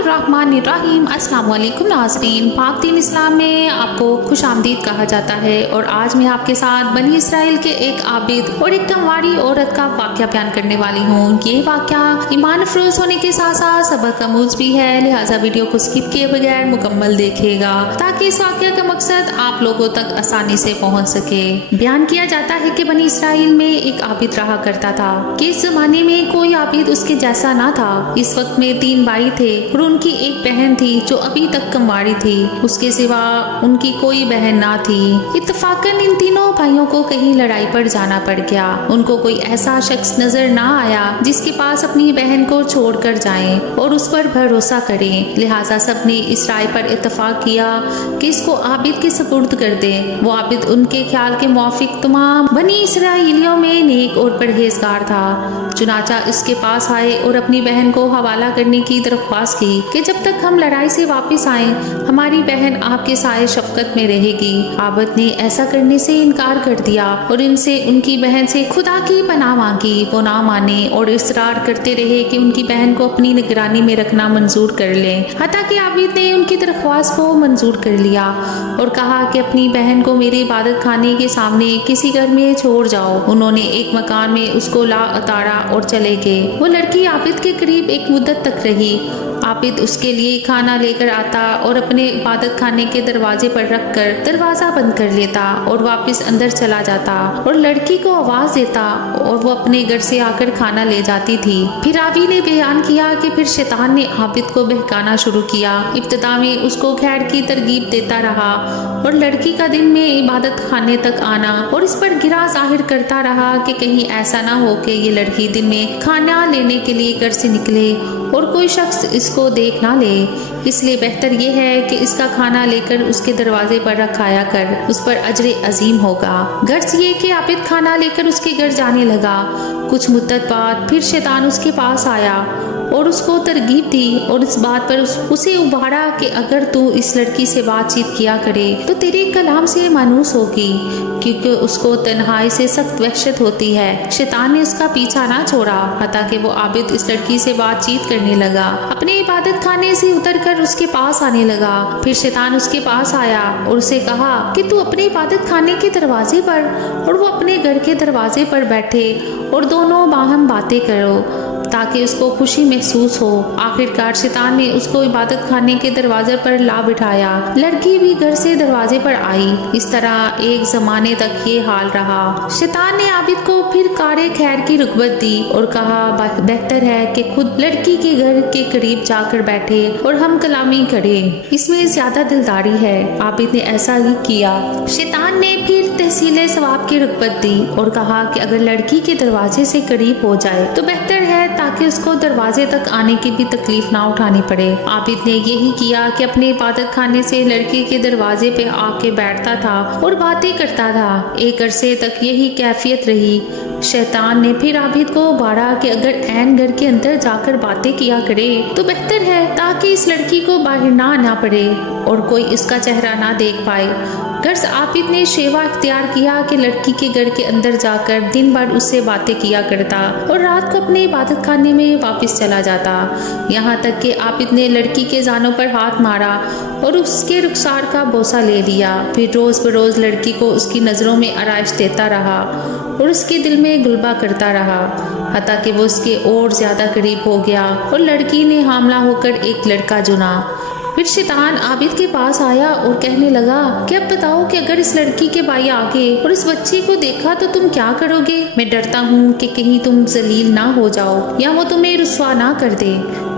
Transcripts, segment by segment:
बिस्मिल्लाहिर्रहमानिर्रहीम। अस्सलाम वालेकुम नाज़रीन। पाक दीन इस्लाम में आपको खुश आमदीद कहा जाता है और आज मैं आपके साथ बनी इसराइल के एक आबिद और एक कमवारी औरत का वाक़या बयान करने वाली हूँ। ये वाक़या ईमान अफरोज होने के साथ साथ सबक आमूज भी है, लिहाजा वीडियो को स्किप किए बगैर मुकम्मल देखिएगा ताकि इस वाक़या का मकसद आप लोगों तक आसानी से पहुँच सके। बयान किया जाता है कि बनी इसराइल में एक आबिद रहा करता था कि इस जमाने में कोई आबिद उसके जैसा ना था। इस वक्त में 3 भाई थे और उनकी एक बहन थी जो अभी तक कमवारी थी। उसके सिवा उनकी कोई बहन ना थी। इत्तफाकन इन तीनों भाइयों को कहीं लड़ाई पर जाना पड़ गया। उनको कोई ऐसा शख्स नजर ना आया जिसके पास अपनी बहन को छोड़कर जाएं और उस पर भरोसा करें। लिहाजा सबने इस राय पर इत्तफाक किया कि इसको आबिद के सुपुर्द कर दें। वो आबिद उनके ख्याल के मुआफिक तमाम बनी इसराइलियों में नेक और परहेजगार था। चुनाचा इसके पास आए और अपनी बहन को हवाला करने की दरख्वास्त की कि जब तक हम लड़ाई से वापस आए हमारी बहन आपके साए शफकत में रहेगी। आबिद ने ऐसा करने से इनकार कर दिया और इनसे उनकी बहन से खुदा की पनाह मांगी। वो ना माने और इसरार करते रहे कि उनकी बहन को अपनी निगरानी में रखना मंजूर कर लें। हत्ता कि आबिद ने उनकी दरख्वास्त को मंजूर कर लिया और कहा कि अपनी बहन को मेरे इबादत खाने के सामने किसी घर में छोड़ जाओ। उन्होंने एक मकान में उसको ला उतारा और चले गए। वो लड़की आबिद के करीब एक मुद्दत तक रही। आबिद उसके लिए खाना लेकर आता और अपने इबादत खाने के दरवाजे पर रखकर दरवाजा बंद कर लेता और वापस अंदर चला जाता और लड़की को आवाज देता और वो अपने घर से आकर खाना ले जाती थी। फिर रावी ने बयान किया कि फिर शैतान ने आबिद को बहकाना शुरू किया। इब्तिदा में उसको खैर की तरगीब देता रहा और लड़की का दिन में इबादत खाने तक आना और इस पर गिरा जाहिर करता रहा कि कहीं ऐसा ना हो कि ये लड़की दिन में खाना लेने के लिए घर से निकले और कोई शख्स इसको देख ना ले। इसलिए बेहतर ये है कि इसका खाना लेकर उसके दरवाजे पर रखाया कर, उस पर अजर अजीम होगा। गर्ज ये कि आबिद खाना लेकर उसके घर जाने लगा। कुछ मुद्दत बाद फिर शैतान उसके पास आया और उसको तरगीब दी और इस बात पर उसे उबारा कि अगर तू इस लड़की से बातचीत किया करे तो तेरे कलाम से मानूस होगी, क्योंकि उसको तन्हाई से सख्त वहशत होती है। शैतान ने उसका पीछा ना छोड़ा हत्ता कि वो आबिद इस लड़की से बातचीत करने लगा। अपने इबादत खाने से उतरकर उसके पास आने लगा। फिर शैतान उसके पास आया और उसे कहा कि तू अपने इबादत खाने के दरवाजे पर और वो अपने घर के दरवाजे पर बैठे और दोनों बाहम बातें करो ताकि उसको खुशी महसूस हो। आखिरकार शैतान ने उसको इबादत खाने के दरवाजे पर ला बिठाया। लड़की भी घर से दरवाजे पर आई। इस तरह एक जमाने तक ये हाल रहा। शैतान ने आबिद को फिर कारे खैर की रुगबत दी और कहा बेहतर है कि खुद लड़की के घर के करीब जाकर बैठे और हम कलामी करें, इसमें ज्यादा दिलदारी है। आबिद ने ऐसा ही किया। शैतान ने फिर तहसील सवाब की रुगबत दी और कहा कि अगर लड़की के दरवाजे से करीब हो जाए तो बेहतर है ताकि उसको दरवाजे तक आने की भी तकलीफ ना उठानी पड़े। आबिद ने यही किया कि अपने इबादत खाने से लड़की के दरवाजे पे आके बैठता था और बातें करता था। एक अरसे तक यही कैफियत रही। शैतान ने फिर आबिद को उबारा कि अगर ऐन घर के अंदर जाकर बातें किया करे तो बेहतर है ताकि इस लड़की को बाहर ना आना पड़े और कोई इसका चेहरा ना देख पाए। गर्ज आबिद ने शेवा इख्तियार किया कि लड़की के घर के अंदर जाकर दिन भर उससे बातें किया करता और रात को अपने इबादत खाने में वापस चला जाता। यहाँ तक कि आबिद ने लड़की के जानों पर हाथ मारा और उसके रुखसार का बोसा ले लिया। फिर रोज बरोज लड़की को उसकी नज़रों में आराइश देता रहा और उसके दिल में गुलबा करता रहा हत्ता कि वो उसके और ज्यादा करीब हो गया और लड़की ने हामला होकर एक लड़का चुना। फिर शैतान आबिद के पास आया और कहने लगा कि अब बताओ कि अगर इस लड़की के भाई आगे और इस बच्चे को देखा तो तुम क्या करोगे? मैं डरता हूँ कि कहीं तुम जलील ना हो जाओ या वो तुम्हें रुस्वा ना कर दे,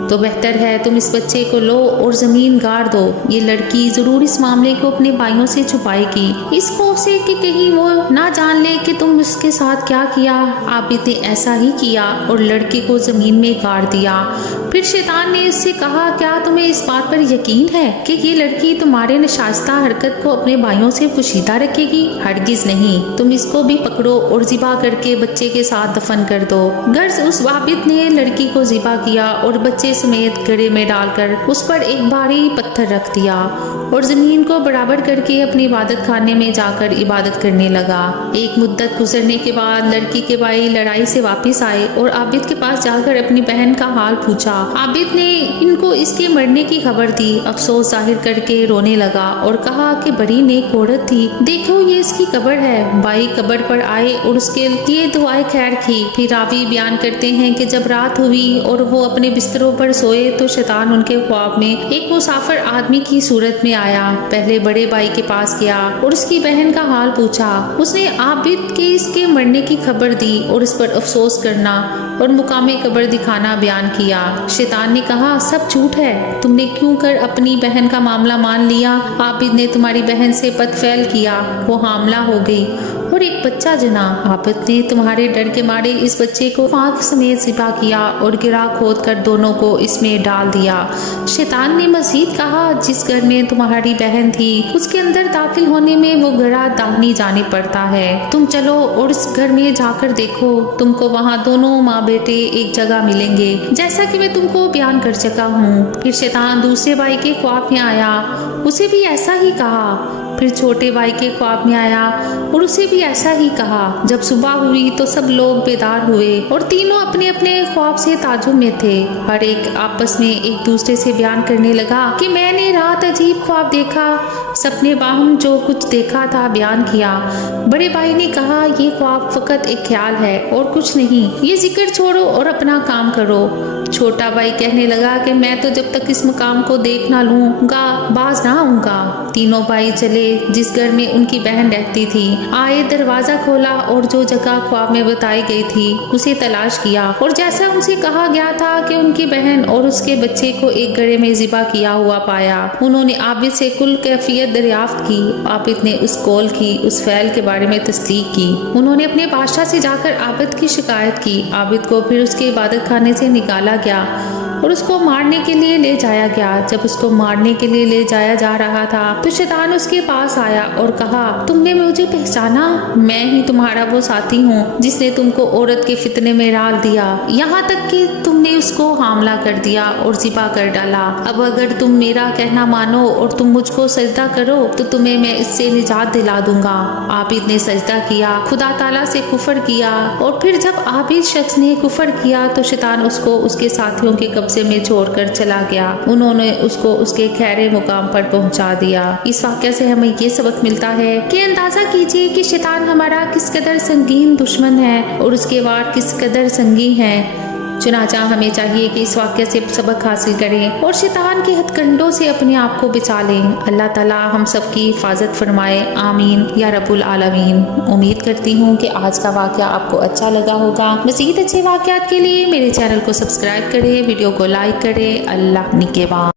तो बेहतर है तुम इस बच्चे को लो और जमीन गाड़ दो। ये लड़की जरूर इस मामले को अपने भाइयों से छुपाएगी, इस खौफ से कि कहीं वो ना जान ले कि तुम उसके साथ क्या किया। आबिद ने ऐसा ही किया और लड़के को जमीन में गाड़ दिया। फिर शैतान ने उससे कहा क्या तुम्हें इस बात पर यकीन है कि ये लड़की तुम्हारे नशास्ता हरकत को अपने भाइयों से पोशीदा रखेगी? हरगिज नहीं, तुम इसको भी पकड़ो और ज़िबा करके बच्चे के साथ दफन कर दो। गर्ज उस आबिद ने लड़की को ज़िबा किया और बच्चे समेत गड्ढे में डालकर उस पर एक भारी पत्थर रख दिया اور زمین کو برابر کر کے اپنے عبادت خانے میں جا کر عبادت کرنے لگا۔ ایک مدت گزرنے کے بعد لڑکی کے بھائی لڑائی سے واپس آئے اور عابد کے پاس جا کر اپنی بہن کا حال پوچھا۔ عابد نے ان کو اس کے مرنے کی خبر دی، افسوس ظاہر کر کے رونے لگا اور کہا کہ بڑی نیک عورت تھی، دیکھو یہ اس کی قبر ہے۔ بھائی قبر پر آئے اور اس کے لیے دعائیں خیر کی۔ پھر راوی بیان کرتے ہیں کہ جب رات ہوئی اور وہ اپنے بستروں پر سوئے تو شیطان ان کے خواب میں ایک مسافر آدمی کی صورت میں آیا۔ پہلے بڑے بھائی کے پاس گیا اور اس کی بہن کا حال پوچھا۔ اس نے عابد کے اس کے مرنے کی خبر دی اور اس پر افسوس کرنا اور مقام قبر دکھانا بیان کیا۔ شیطان نے کہا سب جھوٹ ہے، تم نے کیوں کر اپنی بہن کا معاملہ مان لیا؟ عابد نے تمہاری بہن سے بد فعل کیا، وہ حاملہ ہو گئی اور ایک بچہ جنا۔ عابد نے تمہارے ڈر کے مارے اس بچے کو آنکھ سمیت ذبح کیا اور گرہ کھود کر دونوں کو اس میں ڈال دیا۔ شیطان نے مزید کہا جس گھر میں تمہاری بہن تھی اس کے اندر داخل ہونے میں وہ گرہ داہنی جانب پڑتا ہے، تم چلو اور اس گھر میں جا کر دیکھو، تم کو وہاں دونوں ماں بیٹے ایک جگہ ملیں گے جیسا کہ میں تم کو بیان کر چکا ہوں۔ پھر شیطان دوسرے بھائی کے خواب میں آیا، اسے بھی ایسا ہی کہا۔ پھر چھوٹے بھائی کے خواب میں آیا اور اسے بھی ایسا ہی کہا۔ جب صبح ہوئی تو سب لوگ بیدار ہوئے اور تینوں اپنے اپنے خواب سے تعجب میں تھے۔ ہر ایک آپس میں ایک دوسرے سے بیان کرنے لگا کہ میں نے رات عجیب خواب دیکھا۔ سب نے باہم جو کچھ دیکھا تھا بیان کیا۔ بڑے بھائی نے کہا یہ خواب فقط ایک خیال ہے اور کچھ نہیں، یہ ذکر چھوڑو اور اپنا کام کرو۔ چھوٹا بھائی کہنے لگا کہ میں تو جب تک اس مقام کو دیکھ نہ لوں گا باز نہ آؤں گا۔ تینوں بھائی چلے جس گھر میں ان کی بہن رہتی تھی، آئے، دروازہ کھولا اور جو جگہ خواب میں بتائی گئی تھی اسے تلاش کیا اور جیسا ان سے کہا گیا تھا کہ ان کی بہن اور اس کے بچے کو ایک گڑھے میں ذبح کیا ہوا پایا۔ انہوں نے عابد سے کل کیفیت دریافت کی۔ عابد نے اس قول کی، اس فعل کے بارے میں تصدیق کی۔ انہوں نے اپنے بادشاہ سے جا کر عابد کی شکایت کی۔ عابد کو پھر اس کے عبادت خانے سے نکالا گیا اور اس کو مارنے کے لیے لے جایا گیا۔ جب اس کو مارنے کے لیے لے جایا جا رہا تھا تو شیطان اس کے پاس آیا اور کہا تم نے مجھے پہچانا؟ میں ہی تمہارا وہ ساتھی ہوں جس نے تم کو عورت کے فتنے میں ڈال دیا، یہاں تک کہ تم نے اس کو حاملہ کر دیا اور ذبح کر ڈالا۔ اب اگر تم میرا کہنا مانو اور تم مجھ کو سجدہ کرو تو تمہیں میں اس سے نجات دلا دوں گا۔ عابد نے سجدہ کیا، خدا تعالیٰ سے کفر کیا، اور پھر جب عابد شخص نے کفر کیا تو شیطان اس کو اس کے ساتھیوں کے قبضے میں چھوڑ کر چلا گیا۔ انہوں نے اس کو اس کے خیر مقام پر پہنچا دیا۔ اس واقعہ سے ہمیں یہ سبق ملتا ہے کہ اندازہ کیجئے کہ شیطان ہمارا کس قدر سنگین دشمن ہے اور اس کے وار کس قدر سنگین ہے۔ چنانچہ ہمیں چاہیے کہ اس واقعے سے سبق حاصل کریں اور شیطان کے ہتھ کنڈوں سے اپنے آپ کو بچا لیں۔ اللہ تعالی ہم سب کی حفاظت فرمائے، آمین یا رب العالمین۔ امید کرتی ہوں کہ آج کا واقعہ آپ کو اچھا لگا ہوگا۔ مزید اچھے واقعات کے لیے میرے چینل کو سبسکرائب کریں، ویڈیو کو لائک کریں۔ اللہ نگہبان۔